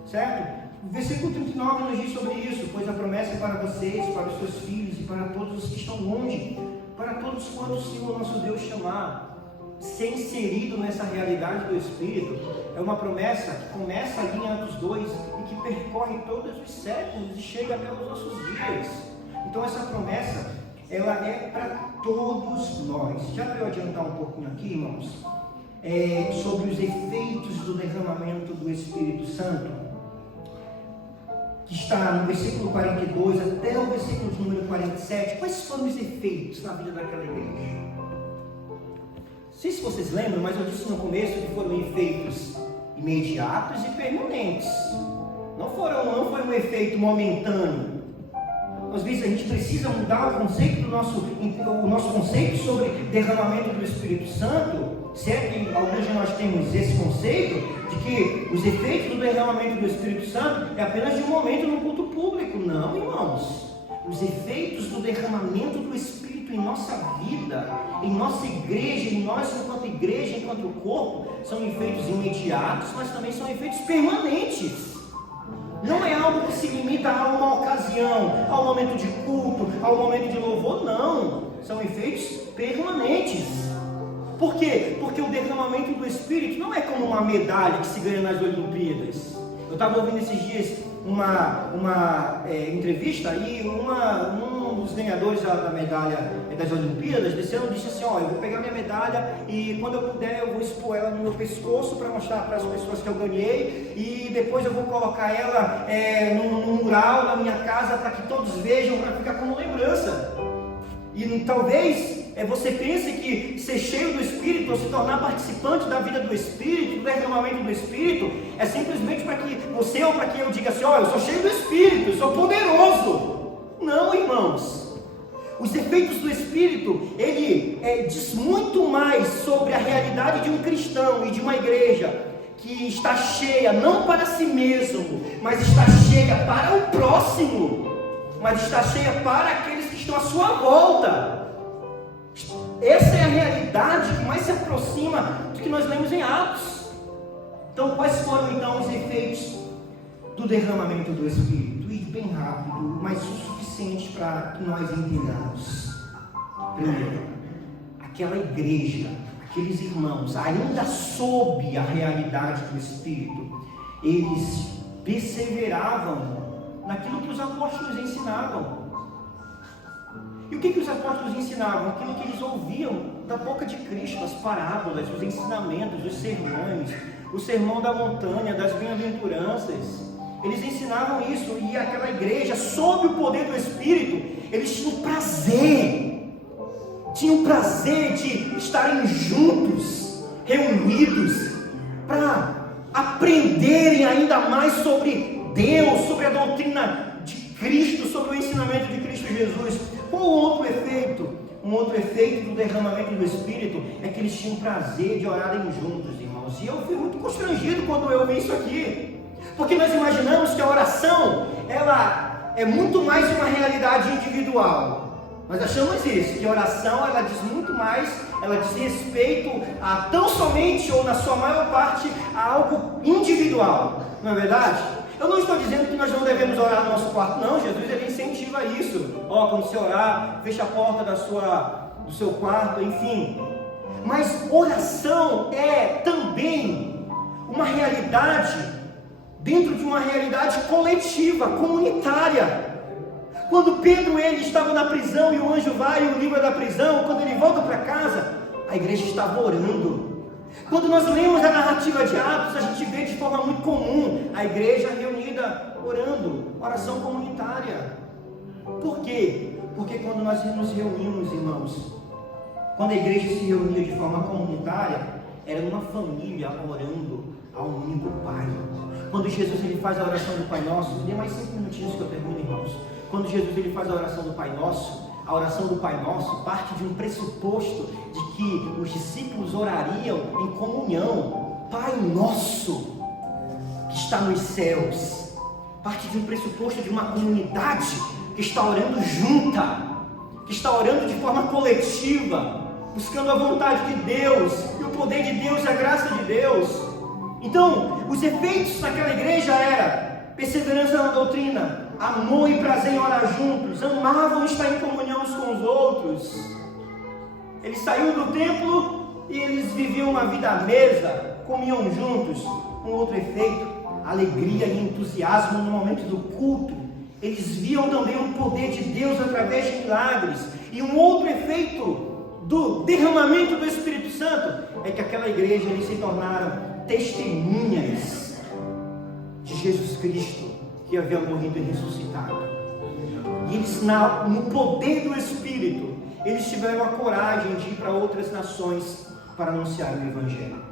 certo? O versículo 39 nos diz sobre isso: pois a promessa é para vocês, para os seus filhos e para todos os que estão longe, para todos quantos o Senhor nosso Deus chamar. Ser inserido nessa realidade do Espírito é uma promessa que começa ali em Atos 2 e que percorre todos os séculos e chega até os nossos dias. Então essa promessa, ela é para todos nós. Já para eu adiantar um pouquinho aqui, irmãos, sobre os efeitos do derramamento do Espírito Santo, que está no versículo 42 até o versículo de número 47, quais foram os efeitos na vida daquela igreja? Não sei se vocês lembram, mas eu disse no começo que foram efeitos imediatos e permanentes. Não foi um efeito momentâneo. Às vezes a gente precisa mudar o conceito o nosso conceito sobre derramamento do Espírito Santo. Se é que alguns de nós temos esse conceito de que os efeitos do derramamento do Espírito Santo é apenas de um momento no culto público. Não, irmãos. Os efeitos do derramamento do Espírito em nossa vida, em nossa igreja, em nós enquanto igreja, enquanto corpo, são efeitos imediatos, mas também são efeitos permanentes. Não é algo que se limita a uma ocasião, ao momento de culto, ao momento de louvor, não. São efeitos permanentes. Por quê? Porque o derramamento do Espírito não é como uma medalha que se ganha nas Olimpíadas. Eu estava ouvindo esses dias uma entrevista e um dos ganhadores da medalha das Olimpíadas desse ano disse assim: ó, eu vou pegar minha medalha e quando eu puder eu vou expor ela no meu pescoço para mostrar para as pessoas que eu ganhei, e depois eu vou colocar ela num mural na minha casa para que todos vejam, para ficar como lembrança. E talvez você pense que ser cheio do Espírito ou se tornar participante da vida do Espírito, do derramamento do Espírito, é simplesmente para que você ou para que eu diga assim: ó, eu sou cheio do Espírito, eu sou poderoso. Não, irmãos. Os efeitos do Espírito, ele diz muito mais sobre a realidade de um cristão e de uma igreja que está cheia, não para si mesmo, mas está cheia para o próximo, mas está cheia para aqueles que estão à sua volta. Essa é a realidade que mais se aproxima do que nós lemos em Atos. Então, quais foram então os efeitos do derramamento do Espírito? E bem rápido, mas o suficiente para que nós entendamos. Primeiro, a aquela igreja, aqueles irmãos, ainda sob a realidade do Espírito, eles perseveravam naquilo que os apóstolos ensinavam. E o que os apóstolos ensinavam? Aquilo que eles ouviam da boca de Cristo, as parábolas, os ensinamentos, os sermões, o sermão da montanha, das bem-aventuranças. Eles ensinavam isso, e aquela igreja, sob o poder do Espírito, eles tinham prazer de estarem juntos, reunidos, para aprenderem ainda mais sobre Deus, sobre a doutrina de Cristo, sobre o ensinamento de Cristo Jesus. Qual o outro efeito? Um outro efeito do derramamento do Espírito é que eles tinham prazer de orarem juntos, irmãos. E eu fui muito constrangido quando eu vi isso aqui, porque nós imaginamos que a oração, ela é muito mais uma realidade individual. Nós achamos isso, que a oração, ela diz muito mais, ela diz respeito a tão somente, ou na sua maior parte, a algo individual. Não é verdade? Eu não estou dizendo que nós não devemos orar no nosso quarto, não. Jesus, ele incentiva isso. Quando você orar, fecha a porta do seu quarto, enfim. Mas oração é também uma realidade dentro de uma realidade coletiva, comunitária. Quando Pedro, ele estava na prisão e o anjo vai e o livra da prisão, quando ele volta para casa, a igreja estava orando. Quando nós lemos a narrativa de Atos, a gente vê de forma muito comum a igreja reunida orando, oração comunitária. Por quê? Porque quando nós nos reunimos, irmãos, quando a igreja se reunia de forma comunitária, era uma família orando ao único Pai. Quando Jesus, ele faz a oração do Pai Nosso, dê mais 5 minutinhos que eu termino, irmãos. Quando Jesus, ele faz a oração do Pai Nosso, a oração do Pai Nosso parte de um pressuposto de que os discípulos orariam em comunhão. Pai Nosso, que está nos céus, parte de um pressuposto de uma comunidade que está orando junta, que está orando de forma coletiva, buscando a vontade de Deus, e o poder de Deus e a graça de Deus. Então, os efeitos daquela igreja era perseverança na doutrina, amor e prazer em orar juntos, amavam estar em comunhão uns com os outros. Eles saíam do templo e eles viviam uma vida à mesa, comiam juntos. Um outro efeito, alegria e entusiasmo no momento do culto. Eles viam também o poder de Deus através de milagres. E um outro efeito do derramamento do Espírito Santo é que aquela igreja, eles se tornaram testemunhas de Jesus Cristo, que havia morrido e ressuscitado. E eles, no poder do Espírito, eles tiveram a coragem de ir para outras nações para anunciar o Evangelho.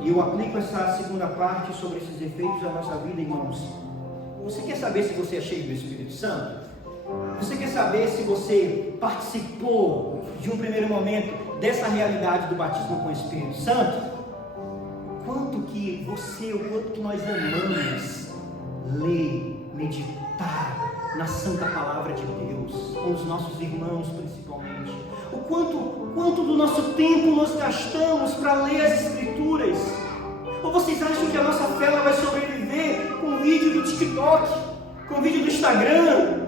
E eu aplico essa segunda parte sobre esses efeitos da nossa vida, irmãos. Você quer saber se você é cheio do Espírito Santo? Você quer saber se você participou de um primeiro momento dessa realidade do batismo com o Espírito Santo? Quanto que você, o quanto que nós amamos ler, meditar na santa palavra de Deus, com os nossos irmãos principalmente. O quanto do nosso tempo nós gastamos para ler as Escrituras. Ou vocês acham que a nossa fé ela vai sobreviver com um vídeo do TikTok, com um vídeo do Instagram?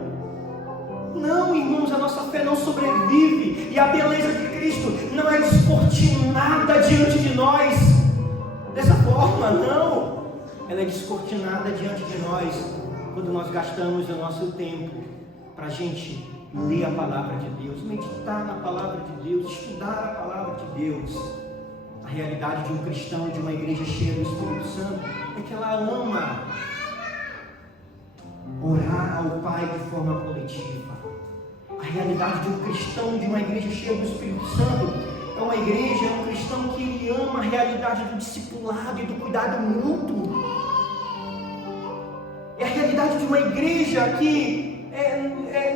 Não, irmãos, a nossa fé não sobrevive, e a beleza de Cristo não é descortinada diante de nós dessa forma, não. Ela é descortinada diante de nós quando nós gastamos o nosso tempo para a gente ler a palavra de Deus, meditar na palavra de Deus, estudar a palavra de Deus. A realidade de um cristão, de uma igreja cheia do Espírito Santo, é que ela ama orar ao Pai de forma coletiva. A realidade de um cristão, de uma igreja cheia do Espírito Santo, é uma igreja, é um cristão que ele ama a realidade do discipulado e do cuidado mútuo. É a realidade de uma igreja que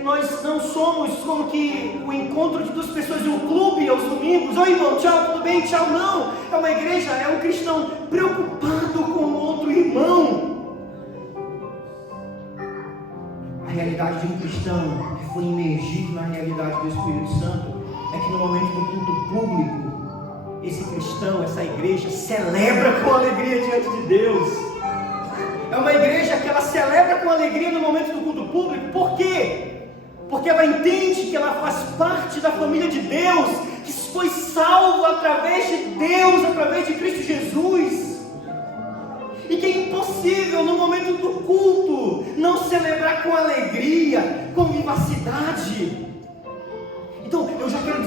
nós não somos como que o encontro de duas pessoas em um clube aos domingos. Oi, irmão, tchau, tudo bem? Tchau, não. É uma igreja, é um cristão preocupado com o outro irmão. A realidade de um cristão que foi imergido na realidade do Espírito Santo é que no momento do culto público, esse cristão, essa igreja celebra com alegria diante de Deus. É uma igreja que ela celebra com alegria no momento do culto público. Por quê? Porque ela entende que ela faz parte da família de Deus, que foi salvo através de Deus, através de Cristo Jesus. E que é impossível no momento do culto não celebrar com alegria, com vivacidade. Então eu já quero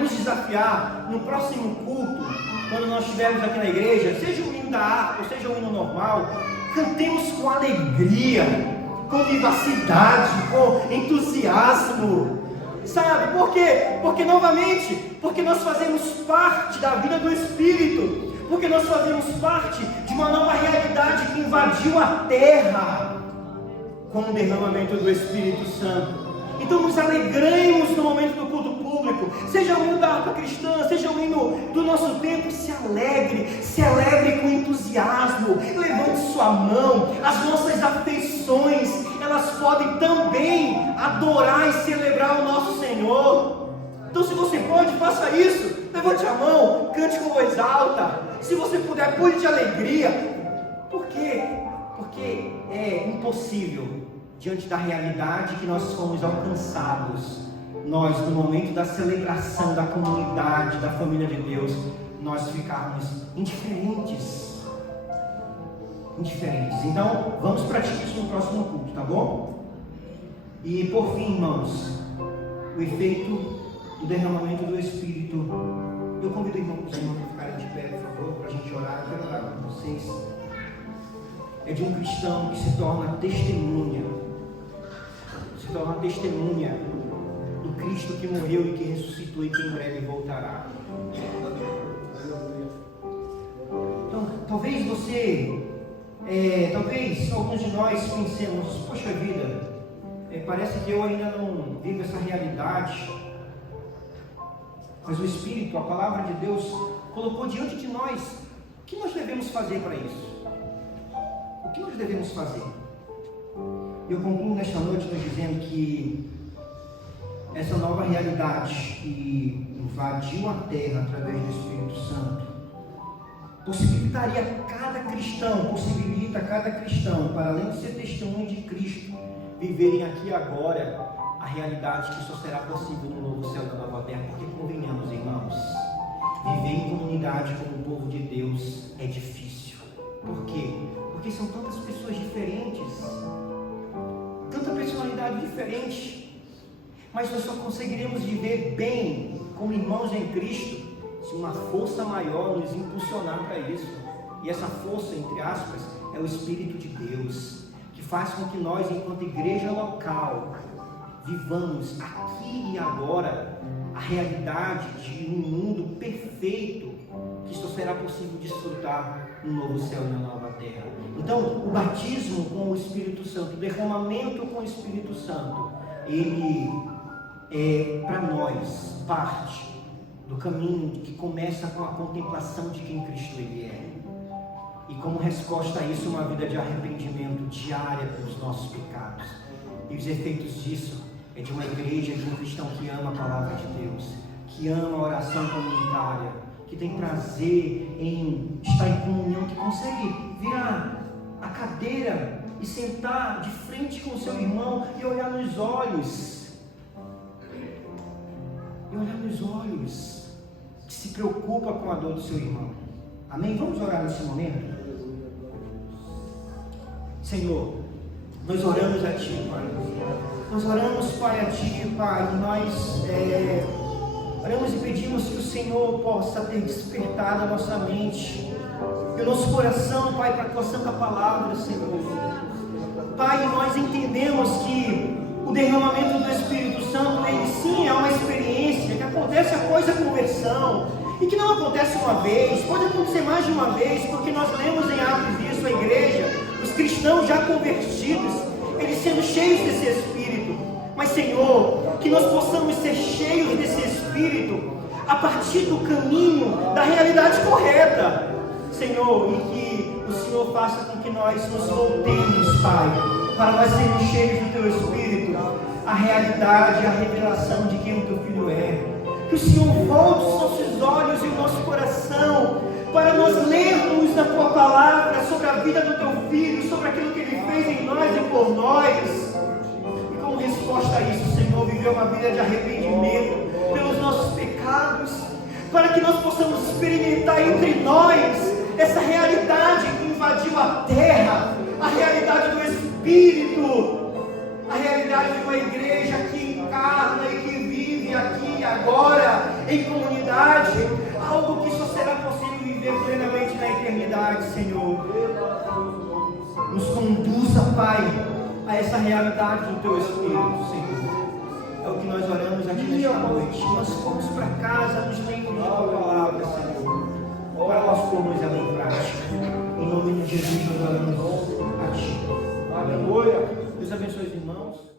nos desafiar no próximo culto, quando nós estivermos aqui na igreja, seja o hino da harpa, ou seja o hino normal, cantemos com alegria, com vivacidade, com entusiasmo. Sabe por quê? Porque nós fazemos parte da vida do Espírito. Porque nós fazemos parte de uma nova realidade que invadiu a terra com o derramamento do Espírito Santo. Então nos alegremos no momento do culto público, seja o hino da harpa cristã, seja o hino do nosso tempo, se alegre com entusiasmo, levante sua mão. As nossas afeições, elas podem também adorar e celebrar o nosso Senhor. Então se você pode, faça isso. Levante a mão, cante com voz alta. Se você puder, pule de alegria. Por quê? Porque é impossível, diante da realidade que nós fomos alcançados, nós, no momento da celebração da comunidade, da família de Deus, nós ficarmos indiferentes. Então, vamos praticar isso no próximo culto, tá bom? E por fim, irmãos, o efeito do derramamento do Espírito. Eu convido os irmãos a ficarem de pé, por favor, para a gente orar. Eu quero orar com vocês. É de um cristão que se torna testemunha do Cristo que morreu e que ressuscitou e que em breve voltará. Então, talvez alguns de nós pensemos, poxa vida, parece que eu ainda não vivo essa realidade. Mas o Espírito, a palavra de Deus, colocou diante de nós o que nós devemos fazer para isso. O que nós devemos fazer? Eu concluo nesta noite nos dizendo que essa nova realidade que invadiu a terra através do Espírito Santo possibilita cada cristão, para além de ser testemunho de Cristo, viverem aqui e agora a realidade que só será possível no novo céu e na nova terra. Porque convenhamos, irmãos, viver em comunidade como o povo de Deus é difícil. Por quê? Porque são tantas pessoas diferentes, tanta personalidade diferente, mas nós só conseguiremos viver bem como irmãos em Cristo se uma força maior nos impulsionar para isso. E essa força, entre aspas, é o Espírito de Deus, que faz com que nós, enquanto igreja local, vivamos aqui e agora a realidade de um mundo perfeito que só será possível desfrutar no novo céu e na nova terra. Então, o batismo com o Espírito Santo, o derramamento com o Espírito Santo, ele é para nós parte do caminho que começa com a contemplação de quem Cristo ele é. E como resposta a isso, uma vida de arrependimento diária pelos nossos pecados. E os efeitos disso é de uma igreja, de um cristão que ama a palavra de Deus, que ama a oração comunitária, que tem prazer em estar em comunhão, que consegue virar a cadeira e sentar de frente com o seu irmão e olhar nos olhos. Que se preocupa com a dor do seu irmão. Amém? Vamos orar nesse momento? Senhor, nós oramos a Ti, Pai. Nós oramos, Pai, a Ti, Pai. Nós oramos e pedimos que o Senhor possa ter despertado a nossa mente e o nosso coração, Pai, para a Tua Santa Palavra, Senhor. Pai, nós entendemos que o derramamento do Espírito Santo, ele sim é uma experiência que acontece após a conversão e que não acontece uma vez, pode acontecer mais de uma vez, porque nós lemos em Atos isso, a igreja, os cristãos já convertidos, eles sendo cheios desse Espírito. Mas, Senhor, que nós possamos ser cheios desse Espírito a partir do caminho da realidade correta, Senhor, e que o Senhor faça com que nós nos voltemos, Pai, para nós sermos cheios do Teu Espírito, a realidade, a revelação de quem o Teu Filho é. Que o Senhor volte os nossos olhos e o nosso coração para nós lermos na Tua Palavra sobre a vida do Teu Filho, sobre aquilo que Ele fez em nós e por nós. E como resposta a isso, Senhor, viver uma vida de arrependimento pelos nossos pecados, que nós possamos experimentar entre nós essa realidade que invadiu a terra, a realidade do Espírito, a realidade de uma igreja que encarna e que vive aqui e agora, em comunidade, algo que só será possível viver plenamente na eternidade, Senhor. Nos conduza, Pai, a essa realidade do Teu Espírito, Senhor. É o que nós oramos aqui nesta noite. Nós fomos para casa, nos lembros da Tua palavra, Senhor, para nós pormos ela em prática. Em nome de Jesus, nós oramos a Ti. Aleluia. Deus abençoe os irmãos.